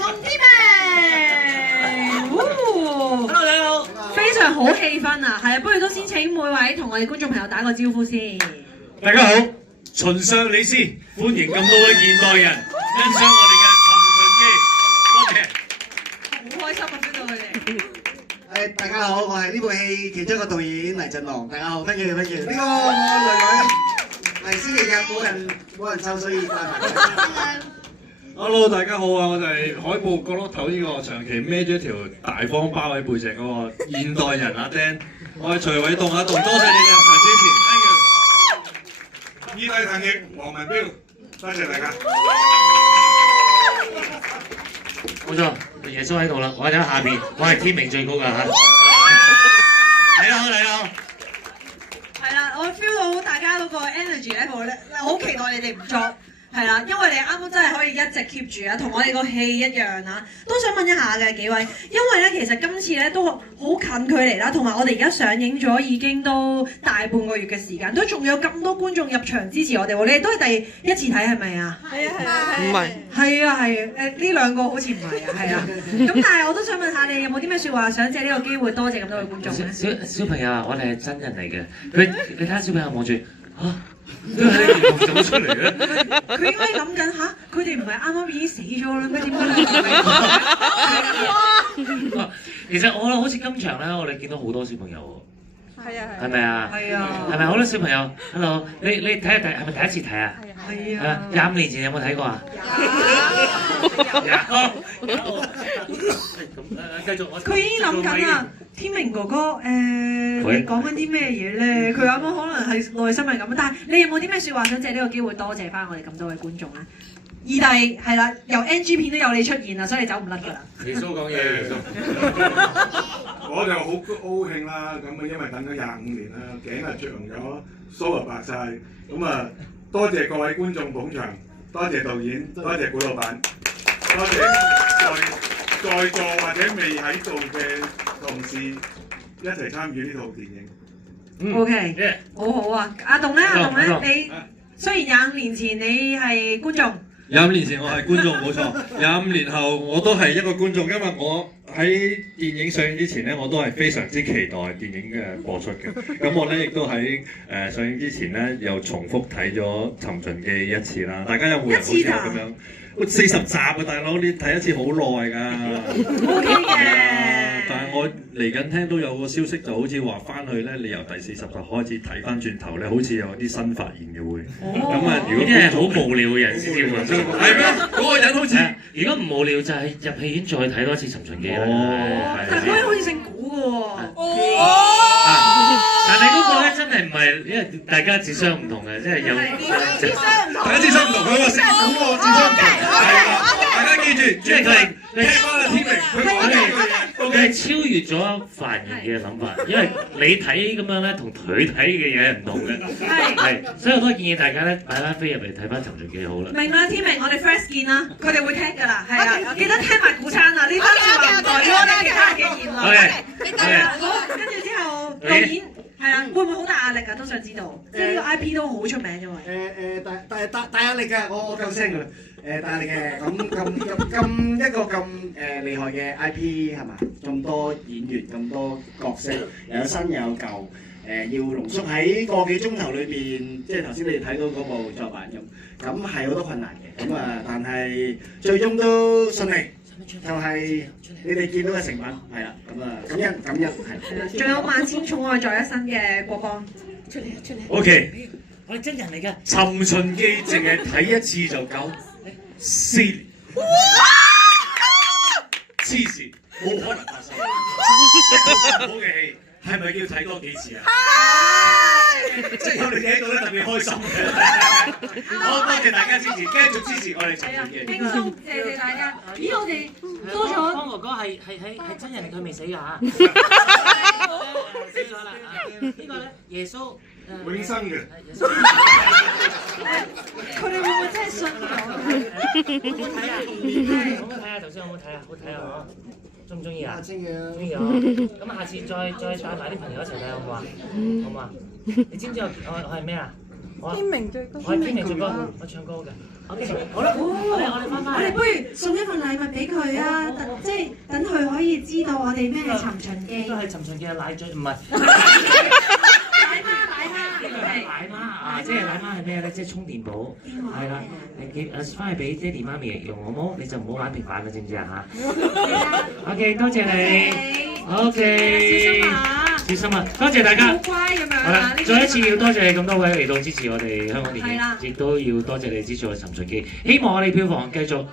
同天明。Hello， 大家好。非常好氣氛啊，係啊，不如都先請每位同我哋觀眾朋友打個招呼先。大家好，秦相李斯，歡迎咁多位現代人欣賞我哋嘅《尋秦記》，多謝。好開心啊，見到佢哋。大家好，我係呢部戲其中一個導演黎振龍。大家好，thank you。呢個我女女係星期日冇人湊，所以帶埋。Hello， 大家好啊！我就係海報角落頭呢個長期孭咗一條大方包喺背脊嗰個現代人阿 Dan， 我係徐偉棟阿棟，多謝你嘅入場支持 ，thank you。意大彈譯黃文彪，多謝大家。冇錯，耶穌喺度啦，我喺下邊，我係天命最高㗎嚇。嚟啦，嚟啦！係啦，我 feel 到大家嗰個 energy level 咧，我好期待你哋唔作。係啦，因為你啱啱真係可以一直 keep 住啊，同我哋個戲一樣啊，都想問一下嘅幾位，因為咧其實今次咧都好近距離啦，同埋我哋而家上映咗已經都大半個月嘅時間，都仲有咁多觀眾入場支持我哋喎，你哋都係第一次睇係咪啊？係啊係啊，唔係。係啊係，呢兩個好似唔係啊，係啊。咁但係我都想問下你有冇啲咩説話想借呢個機會多謝咁多位觀眾咧？小朋友啊，我哋係真人嚟嘅，你睇下小朋友望住嚇。都喺度走出嚟咧！佢應該諗緊嚇，佢哋唔係啱啱已經死咗啦咩？點解？其實我好似今場咧，我哋見到好多小朋友喎。係啊係。係咪啊？係啊。係咪好多小朋友 ？Hello， 你睇係咪第一次睇啊？係啊。25年前有冇睇過啊？有。繼續我。佢已經諗緊啦。天明哥哥，你講緊啲咩嘢咧？佢啱啱可能係內心係咁，但係你有冇啲咩説話想借呢個機會多謝翻我哋咁多位觀眾啊？二弟係啦，由 NG 片都有你出現啦，所以你走唔甩㗎啦。耶穌講嘢，耶穌。我就好高興啦，咁啊，因為等咗25年啦，頸啊長咗，鬚啊白晒，咁啊，多謝各位觀眾捧場，多謝導演，多謝古老闆，多謝在座或者未喺度嘅同事一齊參與呢套電影。OK， 好好啊！阿棟咧，你雖然25年前你係觀眾，25年前我係觀眾冇錯，25年後我都係一個觀眾，因為我喺電影上映之前咧，我都係非常之期待電影嘅播出嘅。咁我咧亦都喺上映之前咧，又重複睇咗《尋秦記》1次啦。大家有冇人好似我咁樣？40集啊，大佬，你睇一次好耐㗎。OK 嘅。但係我嚟緊聽到有個消息，就好似話翻去咧，你由第40集開始睇翻轉頭咧，好似有啲新發現嘅會。咁啊，如果啲係好無聊嘅人先至會。係咩？嗰個人好似，如果唔無聊就係入戲院再睇多一次《尋秦記》啦。但係嗰個好似姓古嘅喎。但係嗰個咧真係唔係，因為大家智商唔同嘅，即係有大家智商唔同，佢話姓古喎，智商唔同。大家記住，即係佢聽翻阿天明，佢係超越咗凡人嘅諗法，因為你睇咁樣咧，同佢睇嘅嘢係唔同嘅。係，所以我都建議大家咧買翻飛入嚟睇翻《尋秦記》好啦。明啦，天明，我哋 first 見啦，佢哋會聽㗎啦，係啊，記得聽埋古餐啊，呢番説話唔代表我哋其他人嘅言論。係，好，跟住之後導演係啦，會唔會好大壓力啊？都想知道，即係呢個 IP 都好出名嘅喎。大壓力㗎，我夠聲㗎啦。大壓力嘅，咁一個咁厲害嘅 IP 係嘛？咁多演員，咁多角色，又有新又有舊，要濃縮喺個幾鐘頭裏邊，即係頭先你哋睇到嗰部作品咁係好多困難嘅。咁啊，但係最終都順利，就係你哋見到嘅成品係啦。咁啊，感恩係。仲有萬千寵愛在一身嘅國邦出嚟。OK， 我哋真人嚟㗎，《尋秦記》淨係睇一次就夠4年，黐線，冇可能發生。好嘅戲係咪要睇多幾次啊？即係我哋睇到咧特別開心嘅。好，多謝大家支持，繼續支持我哋尋秦記。輕鬆，謝大家。咦，我哋多咗。方哥哥係真人，佢未死㗎嚇。死咗啦！呢個咧耶穌。永生嘅。佢哋會唔會真係信咗？好唔好睇啊？好唔好睇啊？頭先好唔好睇啊？好睇啊！中唔中意啊？中意啊！中意啊！咁下次再帶埋啲朋友一齊睇好唔好啊？好唔好啊？你知唔知我係咩啊？天明最高。我係天明最高，我唱歌嘅。OK， 好啦，我哋翻返嚟。我哋不如送一份禮物俾佢啊！即係等佢可以知道我哋咩係尋秦記。都係尋秦記嘅奶嘴，唔係。奶媽啊，即係奶媽係咩咧？即係充電寶，係啦。你翻去俾爹哋媽咪用好冇？你就唔好玩平板啦，知唔知啊嚇？OK， 多謝你。OK， 小心啊！多謝大家。好乖咁樣。好啦，再一次要多謝咁多位嚟到支持我哋香港電影，亦都要多謝你支持我哋尋秦記。希望我哋票房繼續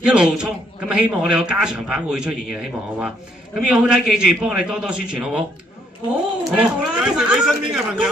一路衝，咁希望我哋有加長版會出現嘅，希望好嘛？咁要好睇，記住幫我哋多多宣傳，好冇？好，好啦，介紹俾身邊嘅朋友。